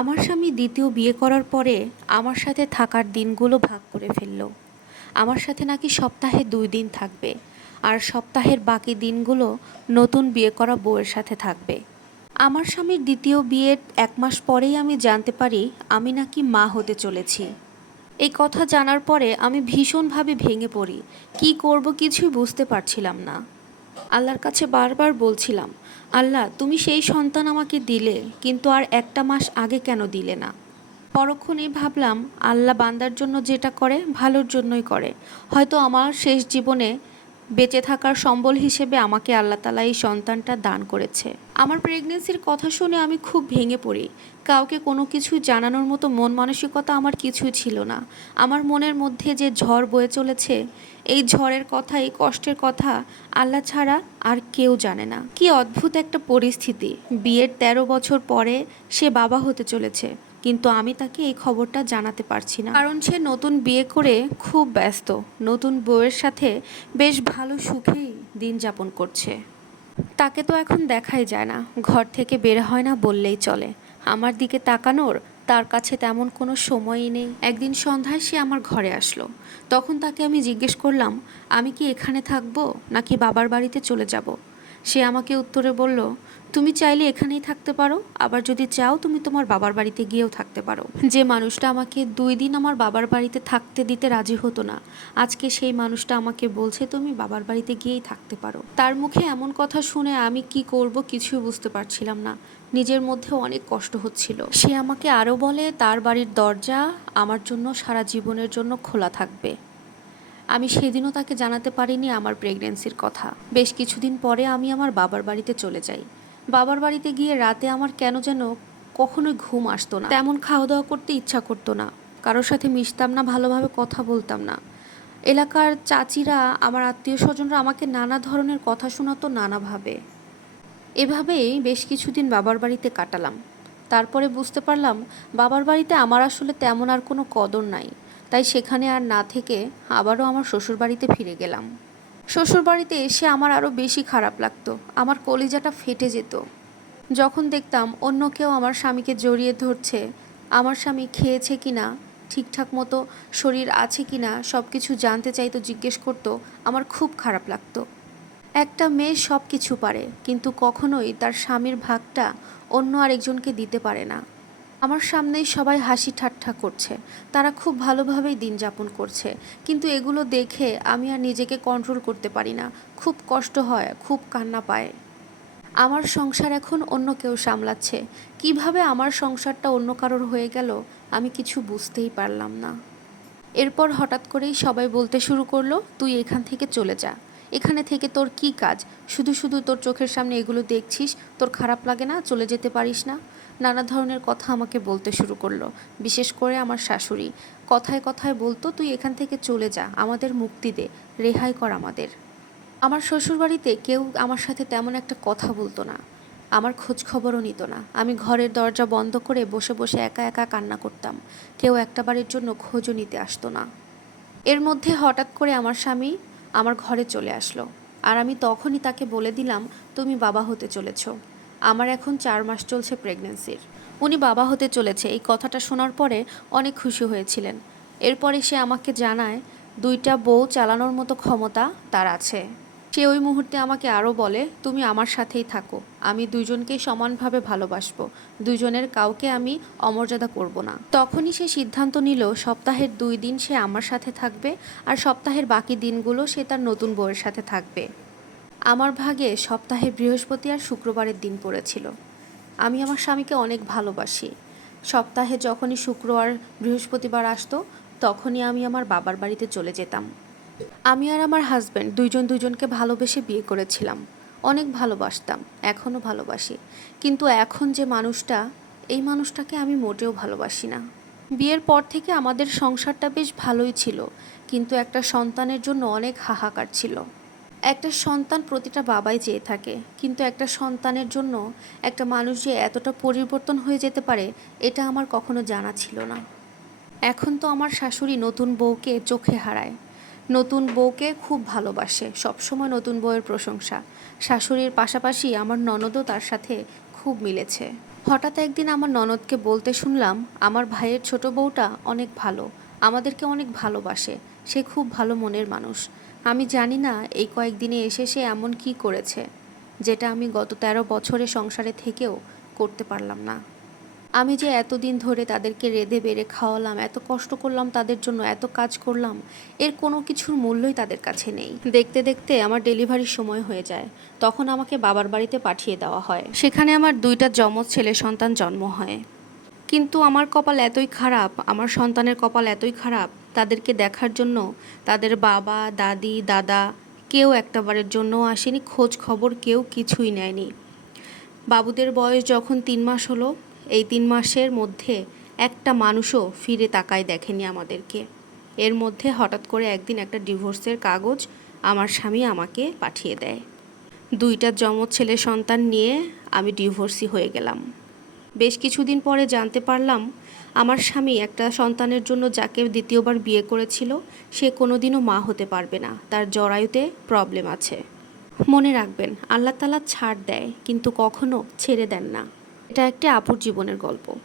আমার স্বামী দ্বিতীয় বিয়ে করার পরে আমার সাথে থাকার দিনগুলো ভাগ করে ফেলল। আমার সাথে নাকি সপ্তাহে দুই দিন থাকবে আর সপ্তাহের বাকি দিনগুলো নতুন বিয়ে করা বউয়ের সাথে থাকবে। আমার স্বামীর দ্বিতীয় বিয়ের এক মাস পরেই আমি জানতে পারি আমি নাকি মা হতে চলেছি। এই কথা জানার পরে আমি ভীষণভাবে ভেঙে পড়ি। কি করব কিছুই বুঝতে পারছিলাম না। আল্লাহর কাছে বারবার বলছিলাম, আল্লাহ, তুমি সেই সন্তান আমাকে দিলে, কিন্তু আর একটা মাস আগে কেন দিলে না? পরক্ষণে ভাবলাম, আল্লাহ বান্দার জন্য যেটা করে, ভালোর জন্যই করে। হয়তো আমার শেষ জীবনে বেঁচে থাকার সম্বল হিসেবে আমাকে আল্লাহ তালা এই সন্তানটা দান করেছে। আমার প্রেগনেন্সির কথা শুনে আমি খুব ভেঙে পড়ি। কাউকে কোনো কিছু জানানোর মতো মন মানসিকতা আমার কিছু ছিল না। আমার মনের মধ্যে যে ঝড় বয়ে চলেছে, এই ঝড়ের কথা, এই কষ্টের কথা আল্লাহ ছাড়া আর কেউ জানে না। কি অদ্ভুত একটা পরিস্থিতি। বিয়ের ১৩ বছর পরে সে বাবা হতে চলেছে। কিন্তু আমি তাকে এই খবরটা জানাতে পারছি না। কারণ সে নতুন বিয়ে করে খুব ব্যস্ত, নতুন বউয়ের সাথে বেশ ভালো সুখেই দিন যাপন করছে। তাকে তো এখন দেখাই যায় না, ঘর থেকে বের হয় না বললেই চলে। আমার দিকে তাকানোর তার কাছে তেমন কোনো সময়ই নেই। একদিন সন্ধ্যায় সে আমার ঘরে আসলো। তখন তাকে আমি জিজ্ঞেস করলাম, আমি কি এখানে থাকব নাকি বাবার বাড়িতে চলে যাব? সে আমাকে উত্তরে বলল তুমি চাইলে এখানেই থাকতে পারো, আবার যদি চাও তুমি তোমার বাবার বাড়িতে গিয়েও থাকতে পারো। যে মানুষটা আমাকে দুই দিন আমার বাবার বাড়িতে থাকতে দিতে রাজি হতো না, আজকে সেই মানুষটা আমাকে বলছে তুমি বাবার বাড়িতে গিয়েই থাকতে পারো। তার মুখে এমন কথা শুনে আমি কি করব কিছুই বুঝতে পারছিলাম না। নিজের মধ্যে অনেক কষ্ট হচ্ছিল। সে আমাকে আরও বলে, তার বাড়ির দরজা আমার জন্য সারা জীবনের জন্য খোলা থাকবে। আমি সেদিনও তাকে জানাতে পারিনি আমার প্রেগনেন্সির কথা। বেশ কিছুদিন পরে আমি আমার বাবার বাড়িতে চলে যাই। বাবার বাড়িতে গিয়ে রাতে আমার কেন যেন কখনোই ঘুম আসতো না। তেমন খাওয়া দাওয়া করতে ইচ্ছা করতো না। কারোর সাথে মিশতাম না, ভালোভাবে কথা বলতাম না। এলাকার চাচিরা, আমার আত্মীয় স্বজনরা আমাকে নানা ধরনের কথা শোনাতো নানাভাবে এভাবেই বেশ কিছুদিন বাবার বাড়িতে কাটালাম। তারপরে বুঝতে পারলাম, বাবার বাড়িতে আমার আসলে তেমন আর কোনো কদর নাই। তাই সেখানে আর না থেকে আবারও আমার শ্বশুর বাড়িতে ফিরে গেলাম। শ্বশুর বাড়িতে এসে আমার আরও বেশি খারাপ লাগতো। আমার কলিজাটা ফেটে যেত। যখন দেখতাম অন্য কেউ আমার স্বামীকে জড়িয়ে ধরছে, আমার স্বামী খেয়েছে কি না ঠিকঠাক মতো শরীর আছে কি না সব কিছু জানতে চাইতো, জিজ্ঞেস করতো, আমার খুব খারাপ লাগতো। একটা মেয়ে সব কিছু পারে, কিন্তু কখনোই তার স্বামীর ভাগটা অন্য আরেকজনকে দিতে পারে না। আমার সামনেই সবাই হাসি ঠাট্টা করছে। তারা খুব ভালোভাবেই দিন যাপন করছে। কিন্তু এগুলো দেখে আমি আর নিজেকে কন্ট্রোল করতে পারি না। খুব কষ্ট হয়, খুব কান্না পায়। আমার সংসার এখন অন্য কেউ সামলাচ্ছে। কীভাবে আমার সংসারটা অন্য কারোর হয়ে গেল, আমি কিছু বুঝতেই পারলাম না। এরপর হঠাৎ করেই সবাই বলতে শুরু করল, তুই এখান থেকে চলে যা। এখানে থেকে তোর কি কাজ? শুধু শুধু তোর চোখের সামনে এগুলো দেখছিস, তোর খারাপ লাগে না? চলে যেতে পারিস না? নানা ধরনের কথা আমাকে বলতে শুরু করল, বিশেষ করে আমার শাশুড়ি। কথায় কথায় বলতো, তুই এখান থেকে চলে যা, আমাদের মুক্তি দে, রেহাই কর আমাদের। আমার শ্বশুরবাড়িতে কেউ আমার সাথে তেমন একটা কথা বলতো না। আমার খোঁজ খবরও নিত না। আমি ঘরের দরজা বন্ধ করে বসে বসে একা একা কান্না করতাম। কেউ একটা বাড়ির জন্য খোঁজও নিতে আসতো না। এর মধ্যে হঠাৎ করে আমার স্বামী আমার ঘরে চলে আসলো। আর আমি তখনই তাকে বলে দিলাম, তুমি বাবা হতে চলেছ। আমার এখন চার মাস চলছে প্রেগনেন্সির উনি বাবা হতে চলেছে, এই কথাটা শোনার পরে অনেক খুশি হয়েছিলেন। এরপরে সে আমাকে জানায়, দুইটা বউ চালানোর মতো ক্ষমতা তার আছে। সে ওই মুহূর্তে আমাকে আরও বলে, তুমি আমার সাথেই থাকো, আমি দুজনকেই সমানভাবে ভালোবাসবো দুজনের কাউকে আমি অমর্যাদা করব না। তখনই সে সিদ্ধান্ত নিল, সপ্তাহের দুই দিন সে আমার সাথে থাকবে, আর সপ্তাহের বাকি দিনগুলো সে তার নতুন বউয়ের সাথে থাকবে। আমার ভাগে সপ্তাহে বৃহস্পতি আর শুক্রবারের দিন পড়েছিল। আমি আমার স্বামীকে অনেক ভালোবাসি। সপ্তাহে যখনই শুক্র আর বৃহস্পতিবার আসতো, তখনই আমি আমার বাবার বাড়িতে চলে যেতাম। আমি আর আমার হাজব্যান্ড দুইজন দুজনকে ভালোবেসে বিয়ে করেছিলাম। অনেক ভালোবাসতাম, এখনও ভালোবাসি। কিন্তু এখন যে মানুষটা, এই মানুষটাকে আমি মোটেও ভালোবাসি না। বিয়ের পর থেকে আমাদের সংসারটা বেশ ভালোই ছিল, কিন্তু একটা সন্তানের জন্য অনেক হাহাকার ছিল। একটা সন্তান প্রতিটা বাবাই চেয়ে থাকে, কিন্তু একটা সন্তানের জন্য একটা মানুষ যে এতটা পরিবর্তন হয়ে যেতে পারে, এটা আমার কখনো জানা ছিল না। এখন তো আমার শাশুড়ি নতুন বউকে চোখে হারায়। নতুন বউকে খুব ভালোবাসে, সবসময় নতুন বউয়ের প্রশংসা। শাশুড়ির পাশাপাশি আমার ননদও তার সাথে খুব মিলেছে। হঠাৎ একদিন আমার ননদকে বলতে শুনলাম, আমার ভাইয়ের ছোট বউটা অনেক ভালো, আমাদেরকে অনেক ভালোবাসে, সে খুব ভালো মনের মানুষ। আমি জানি না এই কয়েকদিনে এসে সে এমন কি করেছে, যেটা আমি গত তেরো বছরে সংসারে থেকেও করতে পারলাম না। আমি যে এতদিন ধরে তাদেরকে রেঁধে বেড়ে খাওয়ালাম, এত কষ্ট করলাম তাদের জন্য, এত কাজ করলাম, এর কোনো কিছুর মূল্যই তাদের কাছে নেই। দেখতে দেখতে আমার ডেলিভারির সময় হয়ে যায়, তখন আমাকে বাবার বাড়িতে পাঠিয়ে দেওয়া হয়। সেখানে আমার দুইটা যমজ ছেলে সন্তান জন্ম হয়। কিন্তু আমার কপাল এতই খারাপ, আমার সন্তানের কপাল এতই খারাপ তাদেরকে দেখার জন্য তাদের বাবা, দাদি, দাদা কেউ একটাবারের জন্য আসেনি, খোঁজ খবর কেউ কিছুই নেয়নি। বাবুদের বয়স যখন তিন মাস হলো, এই তিন মাসের মধ্যে একটা মানুষও ফিরে তাকায় দেখেনি আমাদেরকে। এর মধ্যে হঠাৎ করে একদিন একটা ডিভোর্সের কাগজ আমার স্বামী আমাকে পাঠিয়ে দেয়। দুইটা যমজ ছেলে সন্তান নিয়ে আমি ডিভোর্সি হয়ে গেলাম। বেশ কিছুদিন পরে জানতে পারলাম আমার স্বামী একটা সন্তানের জন্য যাকে দ্বিতীয়বার বিয়ে করেছিল, সে কোনোদিনও মা হতে পারবে না। তার জরায়ুতে প্রবলেম আছে। মনে রাখবেন, আল্লাহ তালা ছাড় দেয়, কিন্তু কখনো ছেড়ে দেন না। এটা একটি আপুর জীবনের গল্প।